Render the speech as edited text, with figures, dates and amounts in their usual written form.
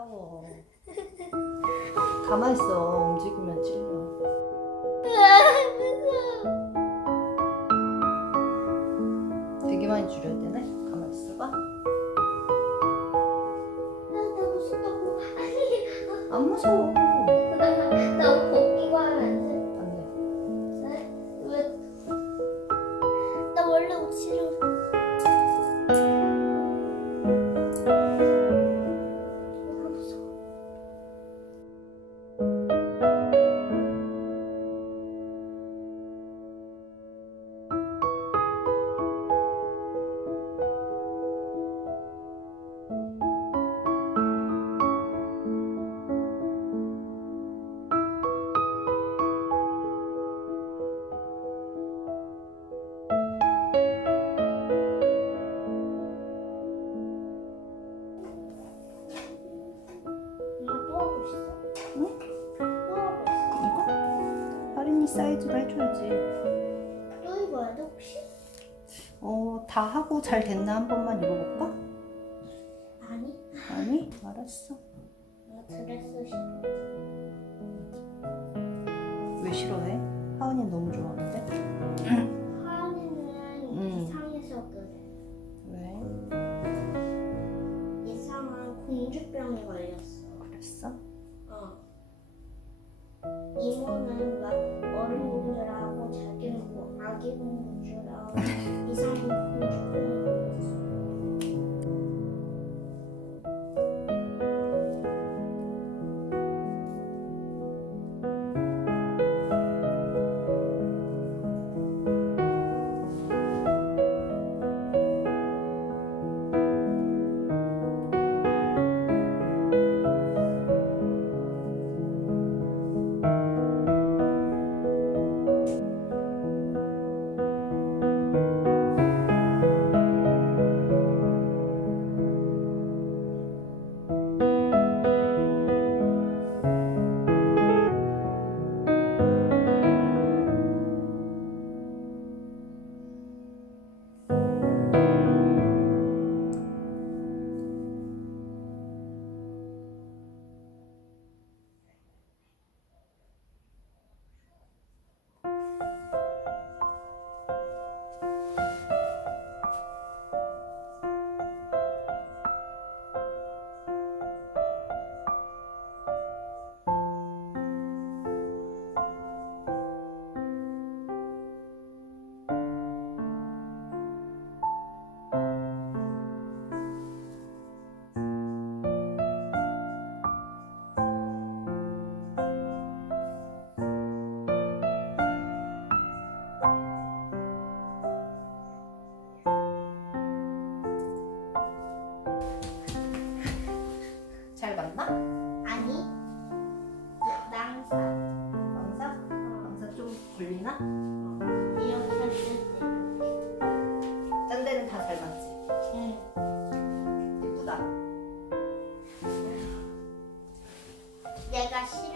차가워. 가만 있어. 움직이면 찔려. 되게 많이 줄여야 되네. 가만 있어봐. 나 무섭다고. 아니, 안 무서워. 나 옷 벗기고 하면 안 돼? 안 돼. 네? 왜? 나 원래 옷 싫어. 나 무서워. 엄마 또 하고 있어? 응? 또 하고 있어? 이거? 하린이 사이즈로 해줘야지. 또 입어야 돼 혹시? 다 하고 잘 됐나 한 번만 입어볼까? 아니, 아니? 알았어. 나 드레스 싫어. 왜 싫어해? 하은이 너무 좋아하는데? 하은이는 이상해서 그래. 왜? 이상한 공주병에 걸렸어. 그랬어? 이모는 막 어른 공주라고 자기는 뭐 아기 공주라고 이상한 공주병에 걸렸어. 잘 맞나? 아니, 낭사. 망사? 망사 좀 걸리나? 이렇게 했을 때. 딴 데는 다 잘 맞지? 응. 예쁘다. 내가 싫어.